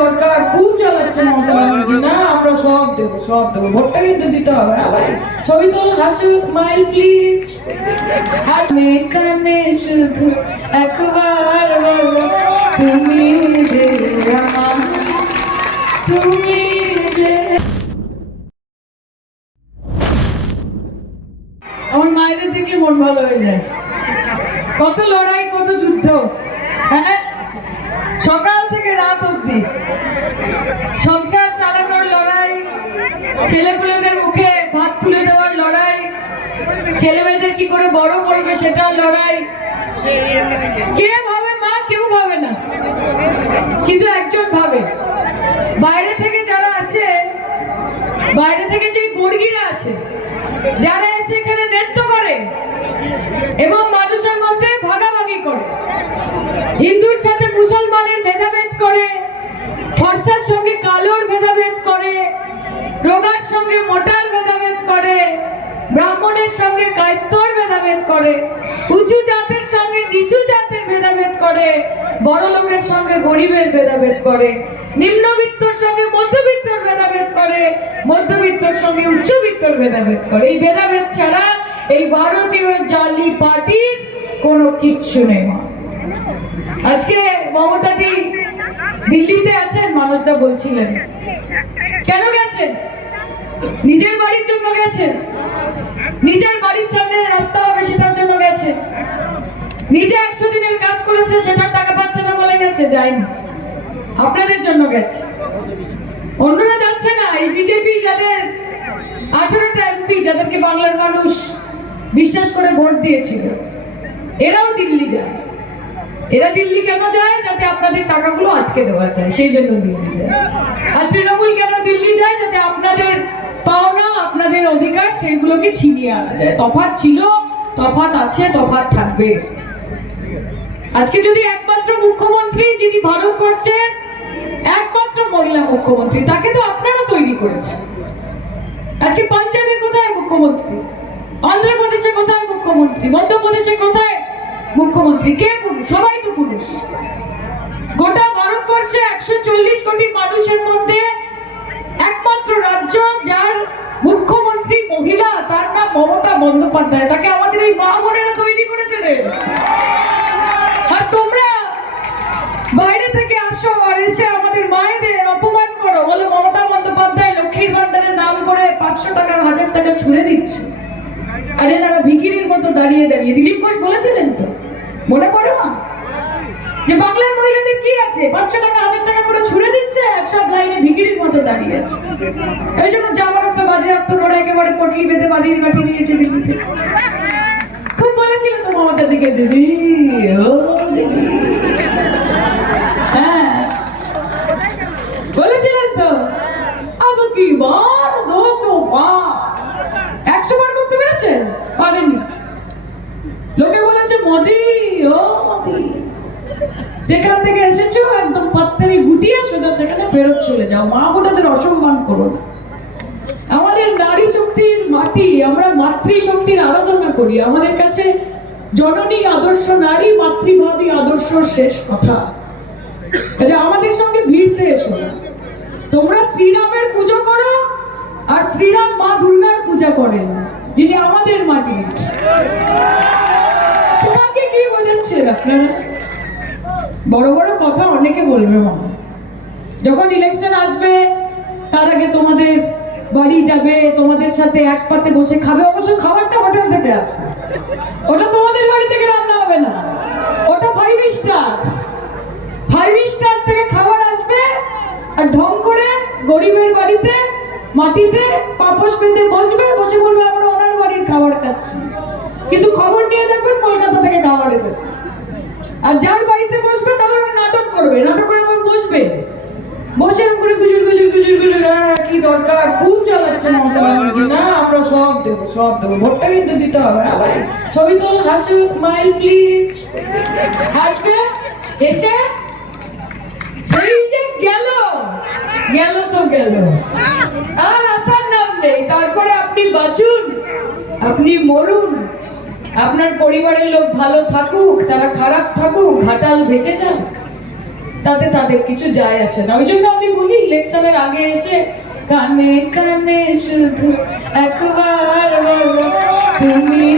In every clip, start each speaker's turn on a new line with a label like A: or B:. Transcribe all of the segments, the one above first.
A: দরকার খুব জ্বালাচ্ছে না, আমরা সব দেবো সব দেবো। ভোটটা কিন্তু দিতে হবে আবার ছবি হাসি স্মাইল প্লিজ কানে শুধু একবার বলো, তুমি যে তুমি আমার মায়েদের দেখলে মন ভালো হয়ে যায়। কত লড়াই, কত যুদ্ধ হ্যাঁ? সকাল সংসার চালানোর লড়াই, ছেলেপুলেদের মুখে ভাত তুলে দেওয়ার লড়াই ছেলে মেয়েদের কি করে বড় করবে সেটার লড়াই। কে ভাবে মা, কেউ ভাবে না। কিন্তু একজন ভাবে। বাইরে থেকে যারা আসে, বাইরে থেকে যে বর্গিরা আসে, যারা এসে এখানে নৃত্য করে এবং মানুষের মধ্যে ভাগাভাগি করে, হিন্দুর সাথে মুসলমানের সঙ্গে মোটার ভেদাভেদ করে, ব্রাহ্মণের সঙ্গে কায়স্তর ভেদাভেদ করে, উঁচু জাতের সঙ্গে নিচু জাতের ভেদাভেদ করে বড় লোকের সঙ্গে গরিবের ভেদাভেদ করে, নিম্নবিত্তর সঙ্গে মধ্যবিত্তর ভেদাভেদ করে, মধ্যবিত্তর সঙ্গে উচ্চবিত্তর ভেদাভেদ করে। এই ভেদাভেদ ছাড়া এই ভারতীয় জালি পার্টির কোনো কিচ্ছু নেই। আজকে মমতাদি দিল্লিতে আছেন মানুষদা বলছিলেন। কেন গেছেন? নিজের বাড়ির জন্য গেছে। নিজের বাড়ির সামনে রাস্তা হবে, সেটার জন্য গেছে। নিজে একশো দিনের কাজ করেছে, সেটার টাকা পাচ্ছে না বলে গেছে, যায়নি। আপনাদের জন্য গেছে। অন্যরা যাচ্ছে না, এই বিজেপি যাদের আঠারোটা এমপি যাদেরকে বাংলার মানুষ বিশ্বাস করে ভোট দিয়েছিল, এরাও দিল্লি যায়। এরা দিল্লি কেন যায়? যাতে আপনাদের টাকাগুলো আটকে দেওয়া যায়, সেই জন্য দিল্লি যায়। আর তৃণমূল কেন দিল্লি যায়? যাতে আপনাদের সেগুলোকে ছিনিয়ে আনা যায়। তফাৎ ছিল, তফাৎ আছে, তফাৎ থাকবে। আজকে যদি একমাত্র মুখ্যমন্ত্রী যিনি ভারতবর্ষের একমাত্র মহিলা মুখ্যমন্ত্রী, তাকে তো আপনারা তৈরি করেছেন। আজকে পাঞ্জাবে কোথায় মুখ্যমন্ত্রী? অন্ধ্রপ্রদেশে কোথায় মুখ্যমন্ত্রী? মধ্যপ্রদেশে কোথায় মুখ্যমন্ত্রী? কে পুরুষ? সবাই তো পুরুষ। গোটা ভারতবর্ষে একশো চল্লিশ কোটি মানুষের মধ্যে একমাত্র রাজ্য যার মুখ্যমন্ত্রী মহিলা তার নাম মমতা বন্দ্যোপাধ্যায়, তাকে আমাদের এই মা বোনেরা তৈরি করেছে রে। আর তোমরা বাইরে থেকে আসো আর এসে আমাদের মায়েদের অপমান করো। বলে, মমতা বন্দ্যোপাধ্যায় লক্ষ্মীর ভান্ডারের নাম করে পাঁচশো টাকার হাজার টাকা ছুড়ে দিচ্ছে। আরে তারা ভিকিরির মতো দাঁড়িয়ে দাঁড়িয়ে, দিলীপ ঘোষ বলেছিলেন তো? মনে পড়ে মা? যে বাংলার মহিলাদের কি আছে? পাঁচশো টাকা, হাজার টাকা করে ছুড়ে দিচ্ছে সব লাইনে ভিকিরির মতো দাঁড়িয়ে আছে। এই জন্য জামার একটা বাজেয়াপ্ত করে একেবারে পটলি বেঁধে বাঁধিয়ে কাটিয়ে দিয়েছে দিল্লিতে খুব বলেছিল তো মমতা দিকে, দিদি হ্যাঁ। বলেছিলেন তো, আব কি বার দুশো বার একশো বার করতে পেরেছেন পারেননি লোকে বলেছে, মোদি, ও মোদি। যেখান থেকে এসেছ, একদম পাত্তারি গুটিয়ে সোজা সেখানে ফেরত চলে যাও। মা বোটাদের অসম্মান করো না। আমাদের নারী শক্তির মাটি, আমরা মাতৃ শক্তির আরাধনা করি। আমাদের কাছে জননী আদর্শ, নারী মাতৃভাবী আদর্শ শেষ কথা। আমাদের সঙ্গে ভিড়তে এসো না। তোমরা শ্রীরামের পুজো করো আর শ্রীরাম মা দুর্গার পূজা করেন, যিনি আমাদের মাটি। তোমাকে কি বোঝাচ্ছেন আপনারা? বড় বড় কথা অনেকে বলবে মা। যখন ইলেকশন আসবে, তার আগে তোমাদের বাড়ি যাবে, তোমাদের সাথে এক পাতে বসে খাবে, অবশ্য খাবারটা হোটেল থেকে আসবে। ওটা তোমাদের বাড়ি থেকে রান্না হবে না। ওটা ফাইভ স্টার ফাইভ স্টার থেকে খাবার আসবে আর ঢং করে গরিবের বাড়িতে, মাটিতে পাপস পেতে বসবে, বসে বলবে, আমরা ওনার বাড়ির খাবার খাচ্ছি। কিন্তু খবর নিয়ে দেখবেন কলকাতা থেকে খাবার এসেছে। আর যার বাড়িতে বসবে তাহলে নাটক করবে। নাটক করে আবার বসবে। বসে এরকম করে গুজুর গুজুর গুজুর গুজুর কি দরকার? খুব জ্বালাচ্ছে না, আমরা সব দেবো সব দেবো। ভোটটা কিন্তু দিতে হবে আবার ছবি তোলো, হাসি স্মাইল প্লিজ হাসবে? এসে সেই যে গেল। গেল তো গেল। আর আসার নাম নেই। তারপরে আপনি বাঁচুন, আপনি মরুন। আপনার পরিবারের লোক ভালো থাকুক, তারা খারাপ থাকুক, ঘাটাল ভেসে যাক, তাতে তাদের কিছু যায় আসে না। ওই জন্য আমি বলি ইলেকশনের আগে এসে কানে কানে শুধু একবার তুমি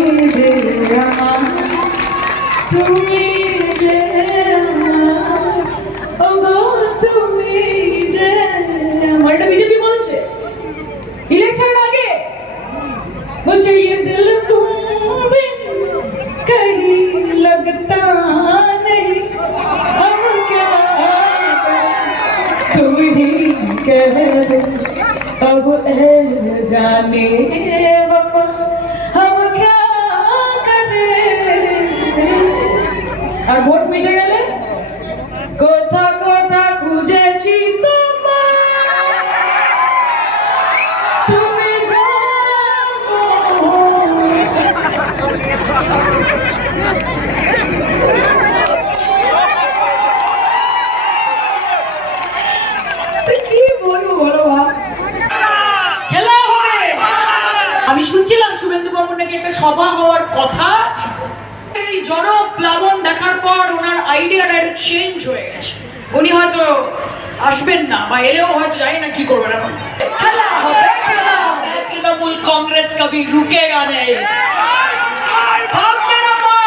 A: তুমি कोई कह दे अब ए जाने वफा हम क्या करें अब वोट मिलेगा নাকি একটা সভা হওয়ার কথা? আছে। এই জনপ্লাবন দেখার পর ওনার আইডিয়াটা চেঞ্জ হয়ে গেছে। উনি হয়তো আসবেন না বা এলেও হয়তো জানি না কি করবেন এখন। খেলা হবে খেলা হবে। তৃণমূল কংগ্রেস কবি রুকেগা নেই ভাববে না মা।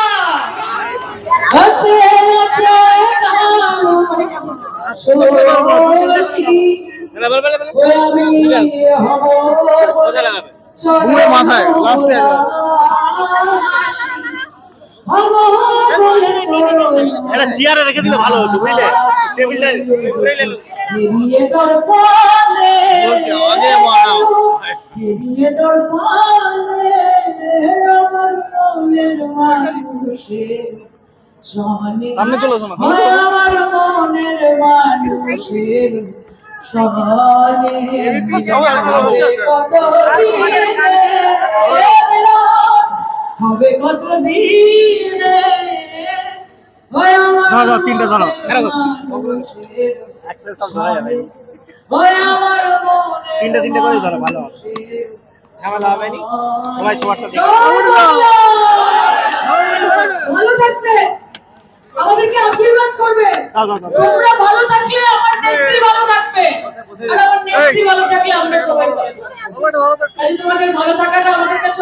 A: আছে আছে আমি হব
B: পুরো মাথায়।
C: একটা চেয়ারে রেখে দিলে ভালো হতো বুঝলে টেবিলটা।
B: সামনে চলে
A: হবে কত দিনে
C: ধরো, তিনটে ধরো। তিনটে তিনটে করেই ধরো ভালো ঝামেলা হবে নি সবাই
A: ভালো থাকবে আমাদেরকে আশীর্বাদ করবে। তোমরা ভালো থাকলে আমার নেত্রী ভালো থাকবে। আর আমার নেত্রী ভালো থাকলে আমরা সবাই ভালো থাকব। তোমাদের ভালো থাকাটা আমাদের কাছে